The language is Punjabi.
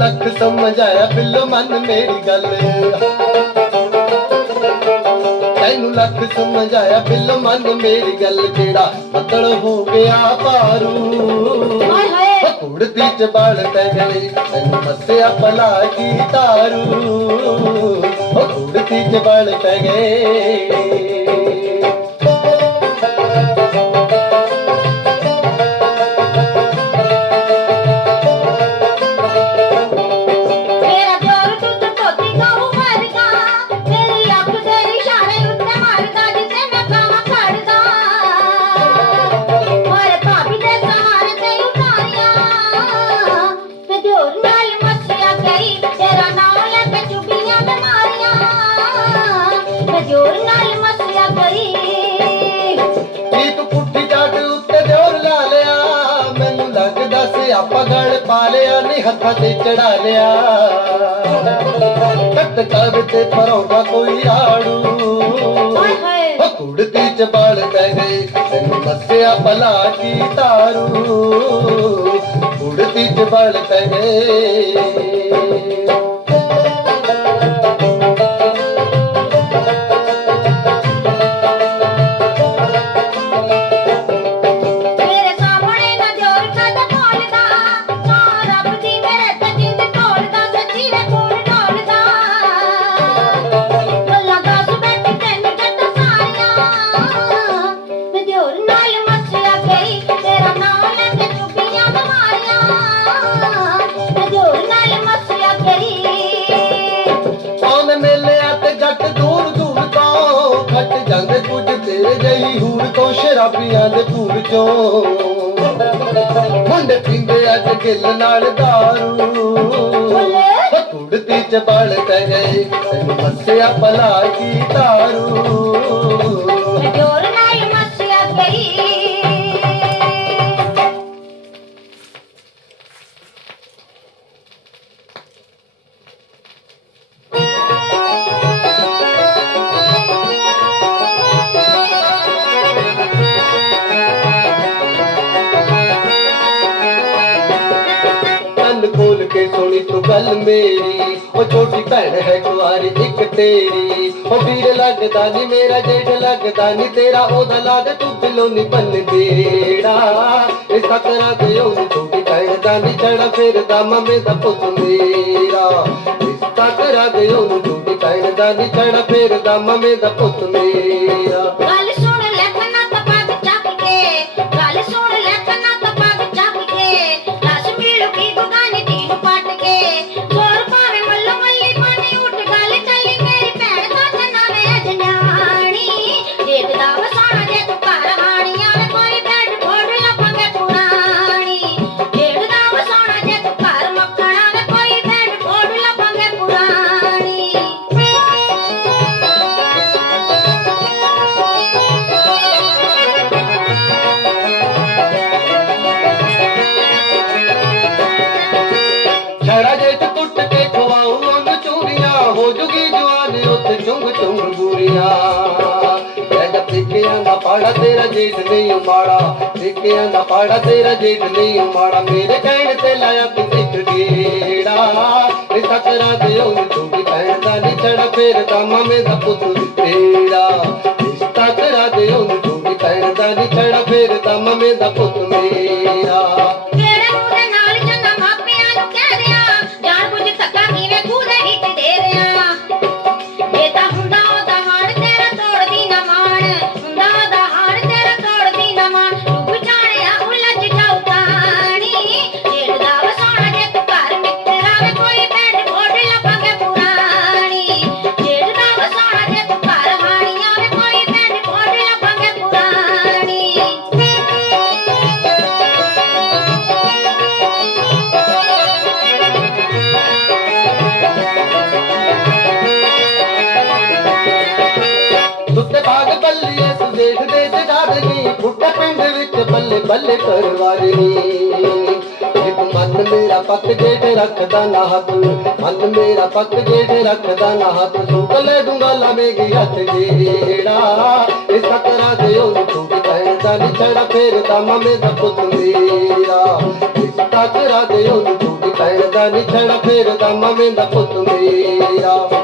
ਲੱਖ ਸਮਝਾਇਆ ਬਿੱਲੋ ਮੰਨ ਮੇਰੀ ਗੱਲ। ਤੈਨੂੰ ਲੱਖ ਸਮਝਾਇਆ ਬਿੱਲੋ ਮੰਨ ਮੇਰੀ ਗੱਲ ਜਿਹੜਾ ਬੱਦਲ ਹੋ ਗਿਆ ਪਾਰੂ ਹਾਏ ਹਾਏ। ਕੁੜਤੀ ਚ ਬਲ ਪੈ ਗਈ ਤੈਨੂੰ ਮੱਸਿਆ ਭਲਾ ਕੀ ਤਾਰੂ। ਉਹ ਕੁੜਤੀ ਚ ਬਲ ਪੈ ਗਏ। ਜੋਰ ਨਾਲ ਮੱਸਿਆ ਗਈ ਕੀ ਤੂੰ ਪੁੱਠੀ ਜਾਟ ਉੱਤੇ ਜੋਰ ਲਾ ਲਿਆ। ਮੈਨੂੰ ਲੱਗਦਾ ਸੀ ਆਪਾਂ ਗਲ ਪਾ ਲਿਆ ਨਹੀਂ ਹੱਥਾਂ ਤੇ ਚੜਾ ਲਿਆ। ਕੱਟ ਕਰ ਤੇ ਪਰੋਗਾ ਕੋਈ ਆੜੂ। ਕੁੜਤੀ ਚ ਬਾਲ ਪੈ ਗਏ ਤੈਨੂੰ ਮੱਸਿਆ ਭਲਾ ਕੀ ਤਾਰੂ। ਕੁੜਤੀ ਚ ਬਾਲ ਪੈ ਗਏ। ਤੋਂ ਸ਼ਰਾਬੀਆਂ ਦੇ ਭੂਰ ਚੋਂ। ਮੁੰਡੇ ਪੀਂਦੇ ਅੱਜ ਗਿੱਲ ਨਾਲ ਦਾਰੂ। ਉਹ ਕੁੜਤੀ ਚ ਬਲ ਪੈ ਗਏ ਤੈਨੂੰ ਮੱਸਿਆ ਭਲਾ ਕੀ ਤਾਰੂ। ਮੈਂ ਗੱਲ ਮੇਰੀ। ਉਹ ਛੋਟੀ ਭੈਣ ਹੈ ਕੁਆਰੀ, ਇੱਕ ਤੇਰੀ। ਉਹ ਵੀਰ ਲੱਗਦਾ ਨਹੀਂ ਮੇਰਾ ਜੇਠ ਲੱਗਦਾ ਨਹੀਂ ਤੇਰਾ ਉਹਦਾ ਲਾਗ ਤੂੰ ਦਿਲੋਂ ਨਹੀਂ ਬੰਨ ਦੇੜਾ ਇਸ ਤਕਰਾ ਦੇ ਉਹ ਛੋਟੀ ਭੈਣ ਦਾ ਨਹੀਂ ਚੜਾ ਫਿਰਦਾ ਮਮੇ ਦਾ ਪੁੱਤ ਮੇਰਾ। ਇਸ ਤਕਰਾ ਦੇ ਉਹ ਛੋਟੀ ਭੈਣ ਦਾ ਨਹੀਂ ਚੜਾ ਫਿਰਦਾ ਮਮੇ ਦਾ ਪੁੱਤ ਮੇਰਾ। ਪਾੜਾ ਤੇਰਾ ਜੇਠ ਨਹੀਂ ਮਾੜਾ ਪੇਕਿਆਂ ਦਾ ਪਾੜਾ ਤੇਰਾ ਜੇਠ ਨਹੀਂ ਮਾੜਾ ਮੇਰੇ ਕਹਿਣ ਤੇ ਲਾਇਆ ਤੂੰ ਇੱਕ ਗੇੜਾ। ਇਹ ਤਕਰਾ ਦੇ ਉਹਨੂੰ ਚੁੰਗੀ ਕਹਿਣ ਦਾ ਨਹੀਂ ਛੜਾ ਫੇਰ ਦਾ ਮਾਮੇ ਦਾ ਪੁੱਤ ਤੇਰਾ। ਇਸ ਤਕਰਾ ਦੇ ਉਹਨੂੰ ਚੁੰਗੀ ਕਹਿਣ ਦਾ ਨਹੀਂ ਛੜਾ ਫੇਰ ਦਾ ਮਾਮੇ ਦਾ ਪੁੱਤ ਬੱਲੇ ਬੱਲੇ ਕਰਵਾਰਨੀ ਇੱਕ ਮਨ ਮੇਰਾ ਪੱਕ ਜੇਠ ਰੱਖਦਾ ਨਾ ਹੱਥ ਮਨ ਮੇਰਾ ਪੱਕ ਜੇਠ ਰੱਖਦਾ ਨਾ ਹੱਥ ਸੁੱਕ ਲੈ ਦੂੰਗਾ ਲਾਵੇਗੀ ਹੱਥ ਜਿਹੜਾ ਇਸ ਤਕਰਾ ਦੇ ਉਹਨੂੰ ਛੂਟ ਕਹਿਦਾ ਨਹੀਂ ਛੜਾ ਫੇਰ ਤਾਂ ਮਮੇ ਦਾ ਪੁੱਤ ਮੇਰਾ। ਇਸ ਤਕਰਾ ਦੇ ਉਹਨੂੰ ਛੂਟ ਕਹਿਦਾ ਮੇਰਾ ਨੀ ਛੜਾ ਫੇਰਦਾ ਮਾਵੇਂ ਦਾ ਪੁੱਤ ਮੇਰਾ।